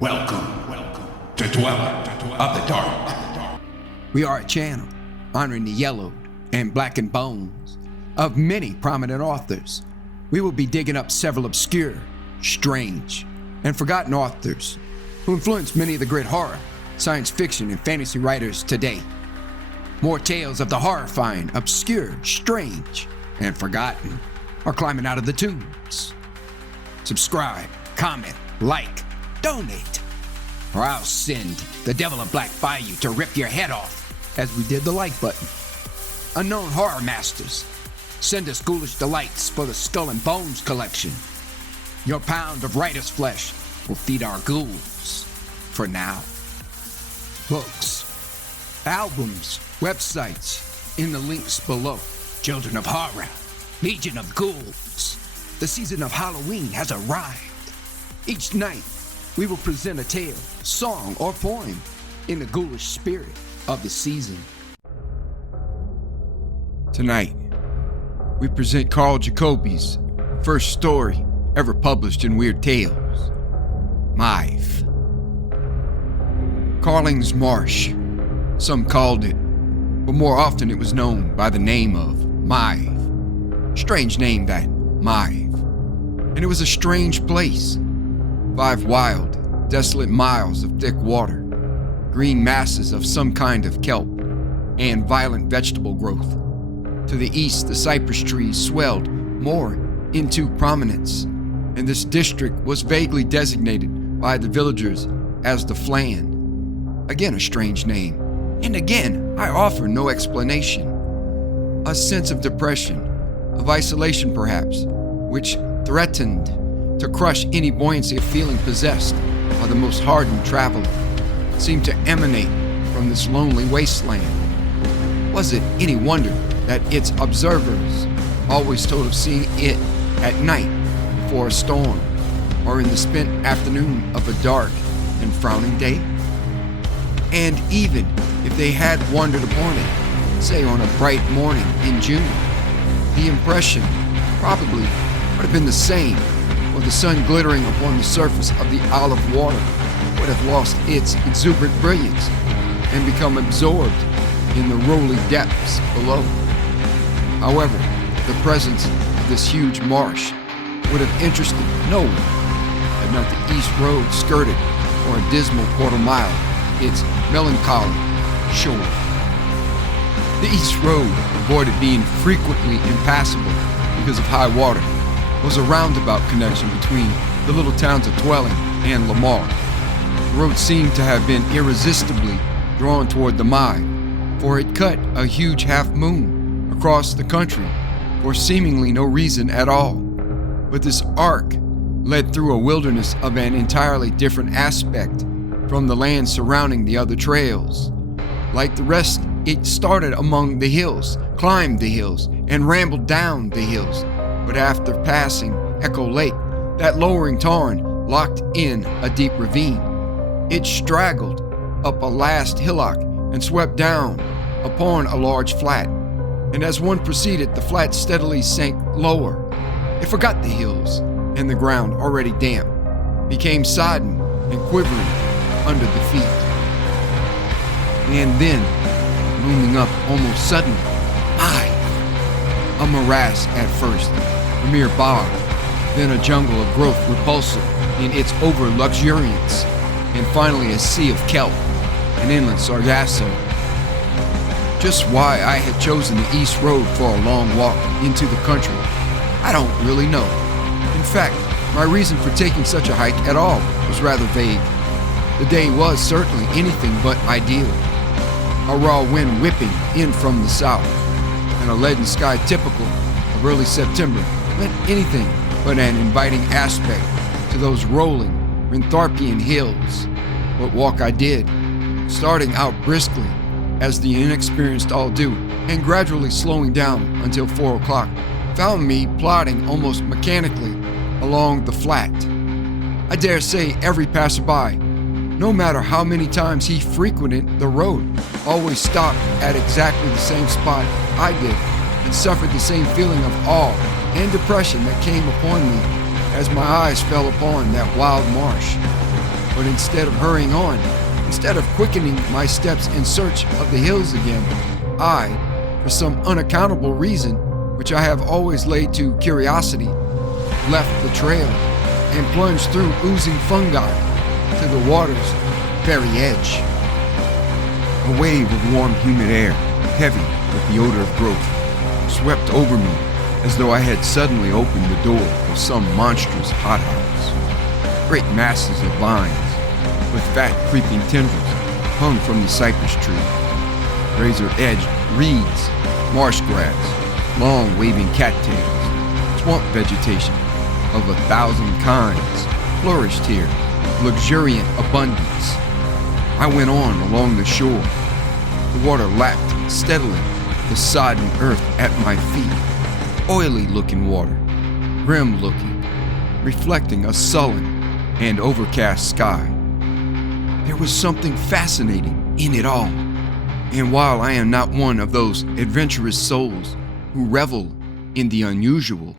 Welcome to Dweller of the Dark. We are a channel honoring the yellowed and blackened bones of many prominent authors. We will be digging up several obscure, strange, and forgotten authors who influenced many of the great horror, science fiction, and fantasy writers today. More tales of the horrifying, obscure, strange, and forgotten are climbing out of the tombs. Subscribe, comment, like, donate, or I'll send the devil of black by you to rip your head off as we did the like button. Unknown horror masters, send us ghoulish delights for the Skull and Bones collection. Your pound of writer's flesh will feed our ghouls for now. Books, albums, websites, in the links below. Children of Horror, Legion of Ghouls. The season of Halloween has arrived. Each night, we will present a tale, song, or poem in the ghoulish spirit of the season. Tonight, we present Carl Jacobi's first story ever published in Weird Tales, MIVE. Carling's Marsh, some called it, but more often it was known by the name of MIVE. Strange name, that, MIVE. And it was a strange place. 5 wild, desolate miles of thick water, green masses of some kind of kelp, and violent vegetable growth. To the east, the cypress trees swelled more into prominence, and this district was vaguely designated by the villagers as the Flan. Again, a strange name, and again, I offer no explanation. A sense of depression, of isolation perhaps, which threatened to crush any buoyancy of feeling possessed by the most hardened traveler, seemed to emanate from this lonely wasteland. Was it any wonder that its observers always told of seeing it at night before a storm, or in the spent afternoon of a dark and frowning day? And even if they had wandered upon it, say on a bright morning in June, the impression probably would have been the same, for the sun glittering upon the surface of the olive water would have lost its exuberant brilliance and become absorbed in the rolly depths below. However, the presence of this huge marsh would have interested no one had not the east road skirted for a dismal quarter-mile its melancholy shore. The east road, avoided being frequently impassable because of high water, was a roundabout connection between the little towns of Dwelling and Lamar. The road seemed to have been irresistibly drawn toward the mine, for it cut a huge half-moon across the country for seemingly no reason at all. But this arc led through a wilderness of an entirely different aspect from the land surrounding the other trails. Like the rest, it started among the hills, climbed the hills, and rambled down the hills. But after passing Echo Lake, that lowering tarn locked in a deep ravine. It straggled up a last hillock and swept down upon a large flat. And as one proceeded, the flat steadily sank lower. It forgot the hills, and the ground, already damp, became sodden and quivering under the feet. And then, looming up almost suddenly, a morass at first, a mere bog, then a jungle of growth repulsive in its over-luxuriance, and finally a sea of kelp, an inland sargasso. Just why I had chosen the east road for a long walk into the country, I don't really know. In fact, my reason for taking such a hike at all was rather vague. The day was certainly anything but ideal. A raw wind whipping in from the south, and a leaden sky typical of early September lent anything but an inviting aspect to those rolling Rentharpian hills. What walk I did, starting out briskly, as the inexperienced all do, and gradually slowing down until 4 o'clock, found me plodding almost mechanically along the flat. I dare say every passerby, no matter how many times he frequented the road, always stopped at exactly the same spot I did and suffered the same feeling of awe and depression that came upon me as my eyes fell upon that wild marsh. But instead of hurrying on, instead of quickening my steps in search of the hills again, I, for some unaccountable reason, which I have always laid to curiosity, left the trail and plunged through oozing fungi to the water's very edge. A wave of warm, humid air, heavy with the odor of growth, swept over me as though I had suddenly opened the door of some monstrous hothouse. Great masses of vines, with fat, creeping tendrils, hung from the cypress tree. Razor-edged reeds, marsh grass, long waving cattails, swamp vegetation of 1,000 kinds flourished here, luxuriant abundance. I went on along the shore. The water lapped steadily the sodden earth at my feet. Oily-looking water, grim-looking, reflecting a sullen and overcast sky. There was something fascinating in it all. And while I am not one of those adventurous souls who revel in the unusual,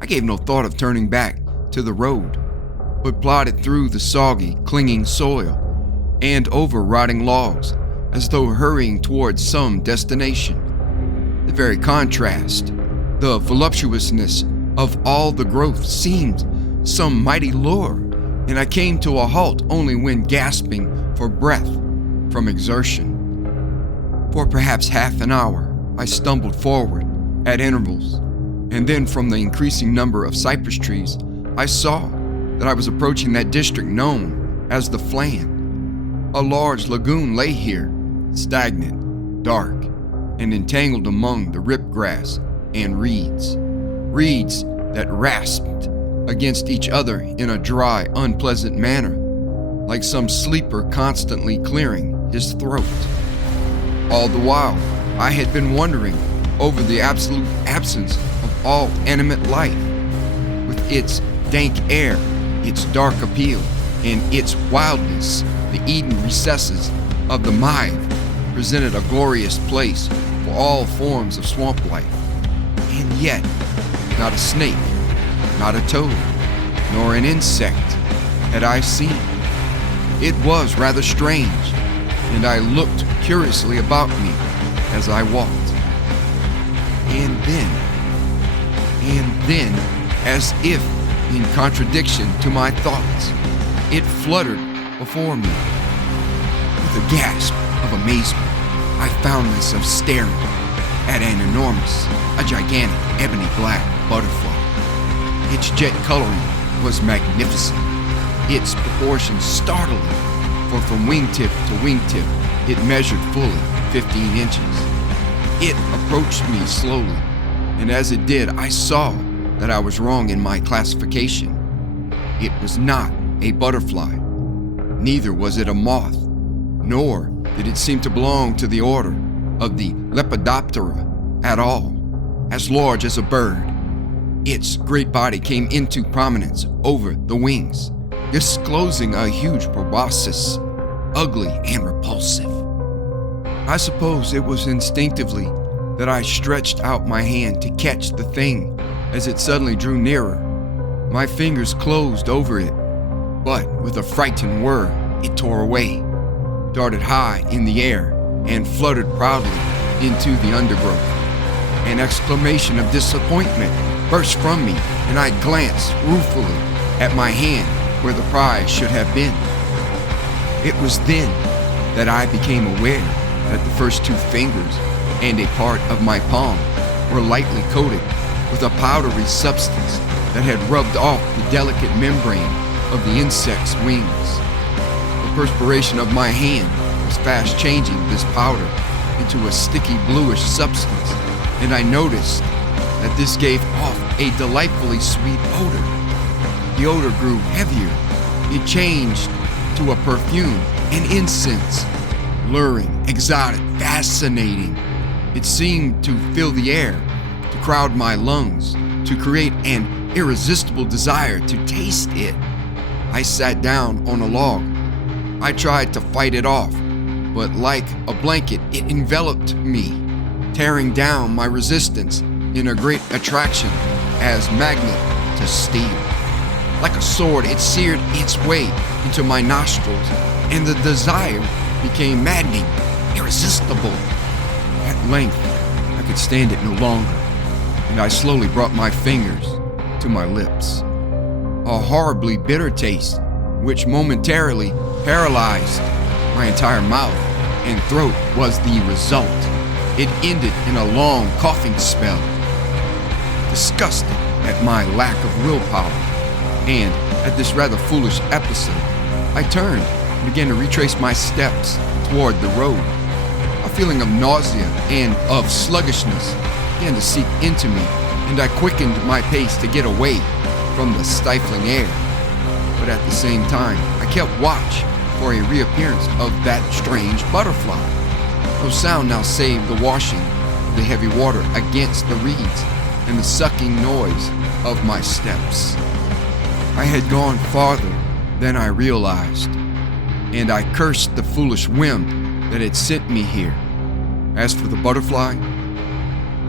I gave no thought of turning back to the road, but plodded through the soggy, clinging soil and over rotting logs as though hurrying towards some destination. The very contrast, the voluptuousness of all the growth seemed some mighty lure, and I came to a halt only when gasping for breath from exertion. For perhaps half an hour, I stumbled forward at intervals, and then from the increasing number of cypress trees, I saw that I was approaching that district known as the Flan. A large lagoon lay here, stagnant, dark, and entangled among the ripgrass and reeds that rasped against each other in a dry, unpleasant manner, like some sleeper constantly clearing his throat. All the while, I had been wondering over the absolute absence of all animate life, with its dank air, its dark appeal, and its wildness. The Eden recesses of the Mive presented a glorious place for all forms of swamp life. And yet, not a snake, not a toad, nor an insect had I seen. It was rather strange, and I looked curiously about me as I walked. And then, as if in contradiction to my thoughts, it fluttered before me. With a gasp of amazement, I found myself staring at an enormous, a gigantic ebony black butterfly. Its jet coloring was magnificent, its proportions startling, for from wingtip to wingtip it measured fully 15 inches. It approached me slowly, and as it did, I saw that I was wrong in my classification. It was not a butterfly, neither was it a moth, nor did it seem to belong to the order of the Lepidoptera at all. As large as a bird, its great body came into prominence over the wings, disclosing a huge proboscis, ugly and repulsive. I suppose it was instinctively that I stretched out my hand to catch the thing as it suddenly drew nearer. My fingers closed over it, but with a frightened whir, it tore away, darted high in the air, and fluttered proudly into the undergrowth. An exclamation of disappointment burst from me, and I glanced ruefully at my hand where the prize should have been. It was then that I became aware that the first two fingers and a part of my palm were lightly coated with a powdery substance that had rubbed off the delicate membrane of the insect's wings. The perspiration of my hand was fast changing this powder into a sticky bluish substance, and I noticed that this gave off a delightfully sweet odor. The odor grew heavier. It changed to a perfume, an incense, luring, exotic, fascinating. It seemed to fill the air, to crowd my lungs, to create an irresistible desire to taste it. I sat down on a log. I tried to fight it off, but like a blanket, it enveloped me, tearing down my resistance in a great attraction as magnet to steel. Like a sword, it seared its way into my nostrils, and the desire became maddening, irresistible. At length, I could stand it no longer, and I slowly brought my fingers to my lips. A horribly bitter taste, which momentarily paralyzed my entire mouth and throat, was the result. It ended in a long coughing spell. Disgusted at my lack of willpower and at this rather foolish episode, I turned and began to retrace my steps toward the road. A feeling of nausea and of sluggishness began to seep into me, and I quickened my pace to get away from the stifling air. But at the same time, I kept watch for a reappearance of that strange butterfly. No sound now save the washing of the heavy water against the reeds and the sucking noise of my steps. I had gone farther than I realized, and I cursed the foolish whim that had sent me here. As for the butterfly,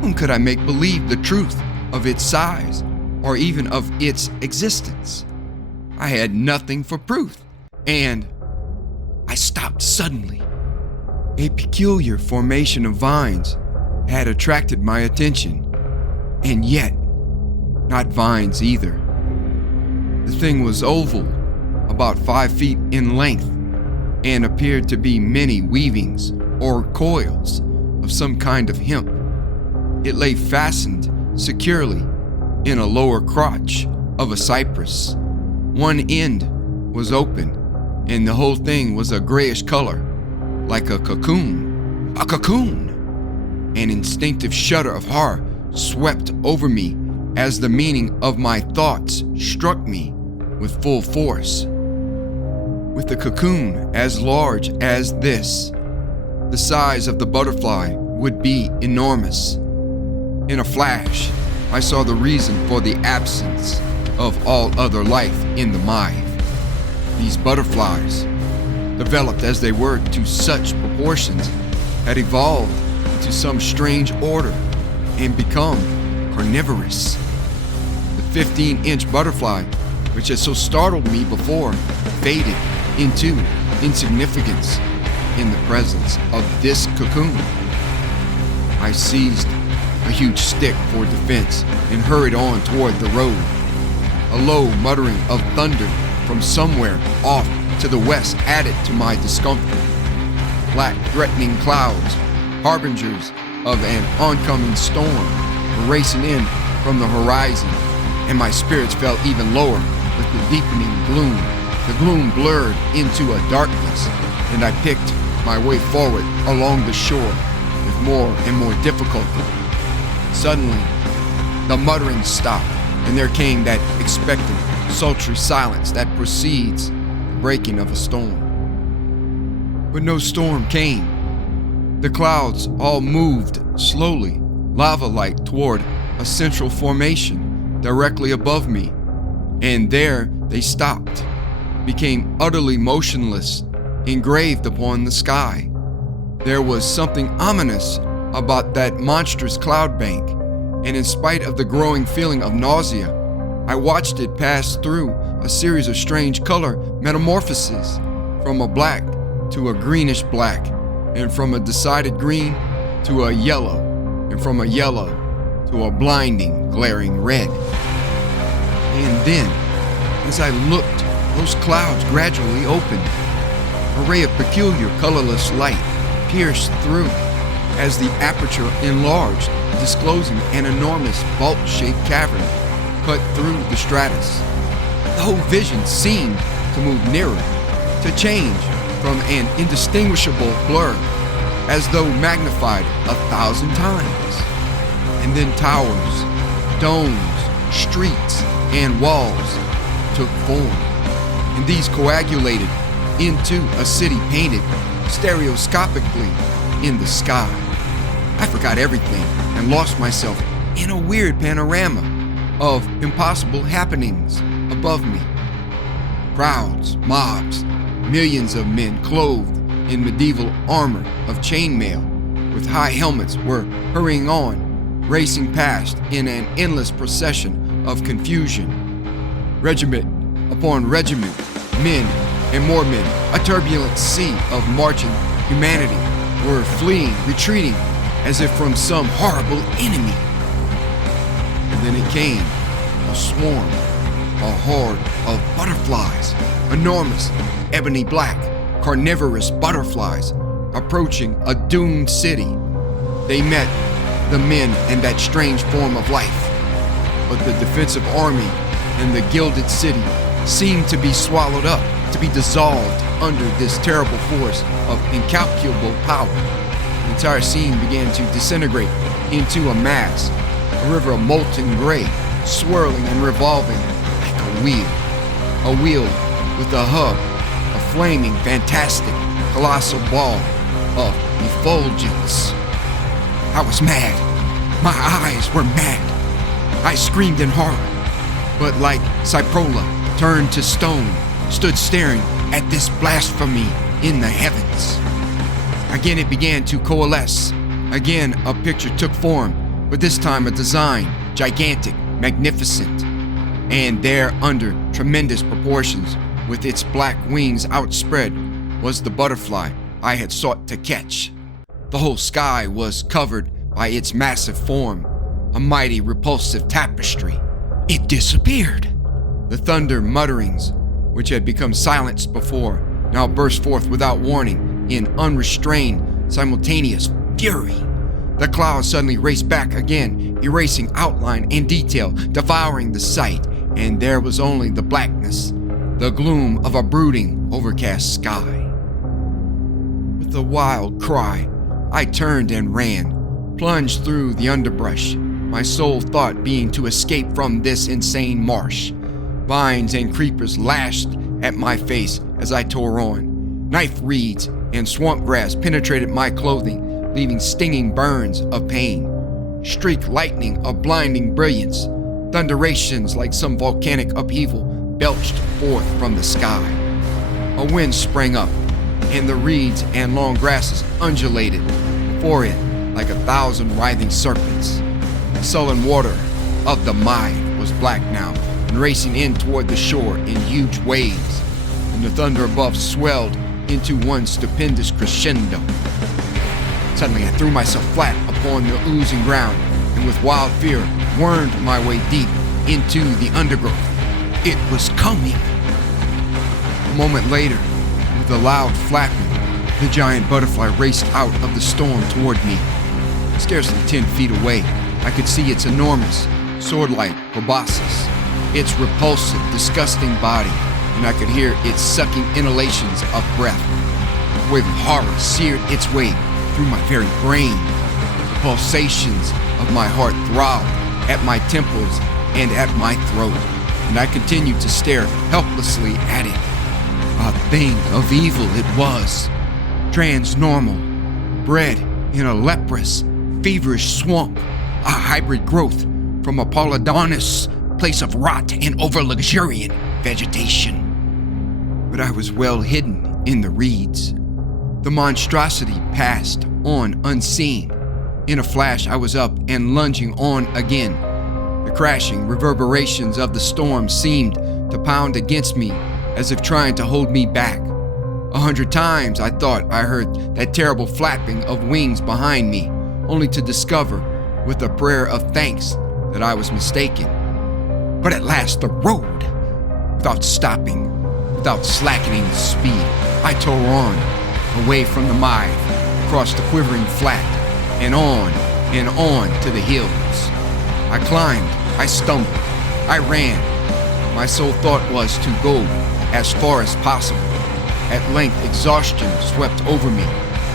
whom could I make believe the truth of its size or even of its existence? I had nothing for proof, and I stopped suddenly. A peculiar formation of vines had attracted my attention, and yet not vines either. The thing was oval, about 5 feet in length, and appeared to be many weavings or coils of some kind of hemp. It lay fastened securely in a lower crotch of a cypress. One end was open, and the whole thing was a grayish color, like a cocoon. A cocoon! An instinctive shudder of horror swept over me as the meaning of my thoughts struck me with full force. With a cocoon as large as this, the size of the butterfly would be enormous. In a flash, I saw the reason for the absence of all other life in the Mive. These butterflies, developed as they were to such proportions, had evolved into some strange order and become carnivorous. The 15-inch butterfly, which had so startled me before, faded into insignificance in the presence of this cocoon. I seized a huge stick for defense and hurried on toward the road. A low muttering of thunder from somewhere off to the west added to my discomfort. Black, threatening clouds, harbingers of an oncoming storm, were racing in from the horizon, and my spirits fell even lower with the deepening gloom. The gloom blurred into a darkness, and I picked my way forward along the shore with more and more difficulty. Suddenly, the muttering stopped, and there came that expected, sultry silence that precedes the breaking of a storm. But no storm came. The clouds all moved slowly, lava-like, toward a central formation directly above me, and there they stopped, became utterly motionless, engraved upon the sky. There was something ominous about that monstrous cloud bank, and in spite of the growing feeling of nausea, I watched it pass through a series of strange color metamorphoses, from a black to a greenish black, and from a decided green to a yellow, and from a yellow to a blinding, glaring red. And then, as I looked, those clouds gradually opened. A ray of peculiar colorless light pierced through as the aperture enlarged, disclosing an enormous vault-shaped cavern cut through the stratus. The whole vision seemed to move nearer, to change from an indistinguishable blur, as though magnified 1,000 times. And then towers, domes, streets, and walls took form, and these coagulated into a city painted stereoscopically in the sky. I forgot everything and lost myself in a weird panorama of impossible happenings above me. Crowds, mobs, millions of men clothed in medieval armor of chainmail with high helmets were hurrying on, racing past in an endless procession of confusion. Regiment upon regiment, men and more men, a turbulent sea of marching humanity were fleeing, retreating, as if from some horrible enemy. And then it came, a swarm, a horde of butterflies, enormous, ebony black, carnivorous butterflies, approaching a doomed city. They met the men and that strange form of life, but the defensive army and the gilded city seemed to be swallowed up, to be dissolved under this terrible force of incalculable power. The entire scene began to disintegrate into a mass, a river of molten gray, swirling and revolving like a wheel with a hub, a flaming, fantastic, colossal ball of effulgence. I was mad. My eyes were mad. I screamed in horror, but like Cyprola, turned to stone, stood staring at this blasphemy in the heavens. Again it began to coalesce. Again a picture took form, but this time a design, gigantic, magnificent, and there under tremendous proportions, with its black wings outspread, was the butterfly I had sought to catch. The whole sky was covered by its massive form, a mighty repulsive tapestry. It disappeared. The thunder mutterings, which had become silenced before, now burst forth without warning in unrestrained, simultaneous fury. The clouds suddenly raced back again, erasing outline and detail, devouring the sight, and there was only the blackness, the gloom of a brooding, overcast sky. With a wild cry, I turned and ran, plunged through the underbrush, my sole thought being to escape from this insane marsh. Vines and creepers lashed at my face as I tore on. Knife reeds and swamp grass penetrated my clothing, leaving stinging burns of pain. Streak lightning of blinding brilliance, thunderations like some volcanic upheaval belched forth from the sky. A wind sprang up, and the reeds and long grasses undulated before it like 1,000 writhing serpents. The sullen water of the Mive was black now and racing in toward the shore in huge waves, and the thunder above swelled into one stupendous crescendo. Suddenly I threw myself flat upon the oozing ground and with wild fear wormed my way deep into the undergrowth. It was coming. A moment later, with a loud flapping, the giant butterfly raced out of the storm toward me. Scarcely 10 feet away, I could see its enormous, sword-like proboscis, its repulsive, disgusting body, and I could hear its sucking inhalations of breath. A wave of horror seared its way through my very brain. The pulsations of my heart throbbed at my temples and at my throat, and I continued to stare helplessly at it. A thing of evil it was, transnormal, bred in a leprous, feverish swamp, a hybrid growth from a Polydonus, place of rot and over-luxuriant vegetation. But I was well hidden in the reeds. The monstrosity passed on unseen. In a flash, I was up and lunging on again. The crashing reverberations of the storm seemed to pound against me as if trying to hold me back. 100 times I thought I heard that terrible flapping of wings behind me, only to discover, with a prayer of thanks, that I was mistaken. But at last the road! Without stopping, without slackening speed, I tore on, away from the Mive, across the quivering flat, and on to the hills. I climbed, I stumbled, I ran. My sole thought was to go as far as possible. At length, exhaustion swept over me,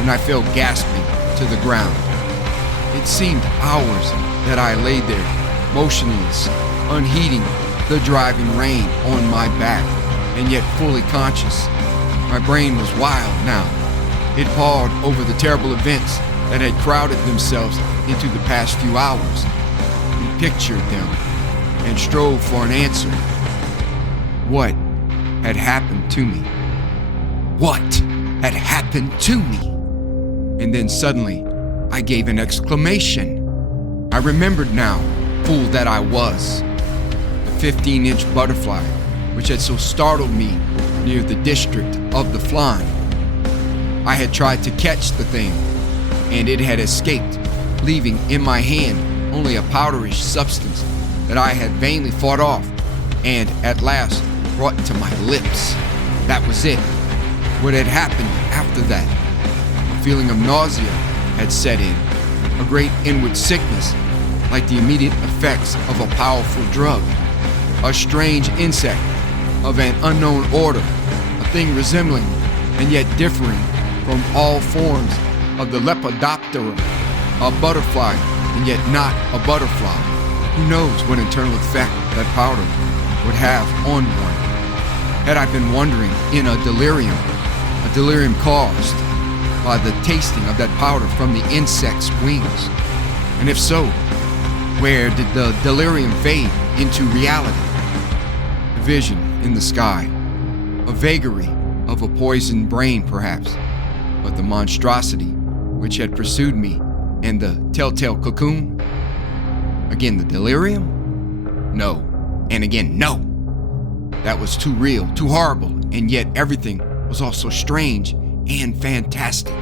and I fell gasping to the ground. It seemed hours that I lay there, motionless, unheeding the driving rain on my back, and yet fully conscious. My brain was wild now. It pawed over the terrible events that had crowded themselves into the past few hours. It pictured them and strove for an answer. What had happened to me? What had happened to me? And then suddenly, I gave an exclamation. I remembered now, fool that I was. The 15-inch butterfly which had so startled me near the district of the Flan. I had tried to catch the thing, and it had escaped, leaving in my hand only a powderish substance that I had vainly fought off and at last brought to my lips. That was it. What had happened after that? A feeling of nausea had set in, a great inward sickness, like the immediate effects of a powerful drug. A strange insect of an unknown order, a thing resembling and yet differing from all forms of the Lepidoptera, a butterfly and yet not a butterfly. Who knows what internal effect that powder would have on one? Had I been wandering in a delirium caused by the tasting of that powder from the insect's wings? And if so, where did the delirium fade into reality? A vision in the sky, a vagary of a poisoned brain perhaps, but the monstrosity which had pursued me and the telltale cocoon? Again, the delirium? No, and again, no. That was too real, too horrible, and yet everything was also strange and fantastic.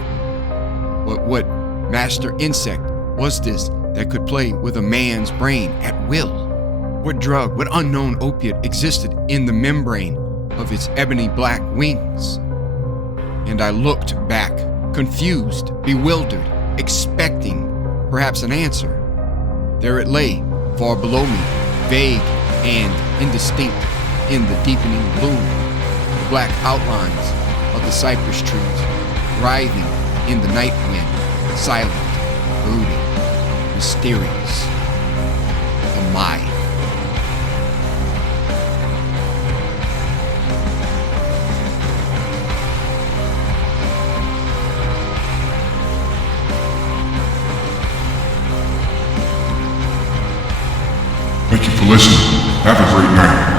But what master insect was this that could play with a man's brain at will? What drug, what unknown opiate existed in the membrane of its ebony black wings? And I looked back, confused, bewildered, expecting perhaps an answer. There it lay, far below me, vague and indistinct in the deepening gloom, the black outlines of the cypress trees, writhing in the night wind, silent, brooding, mysterious. The MIVE. Thank you for listening. Have a great night.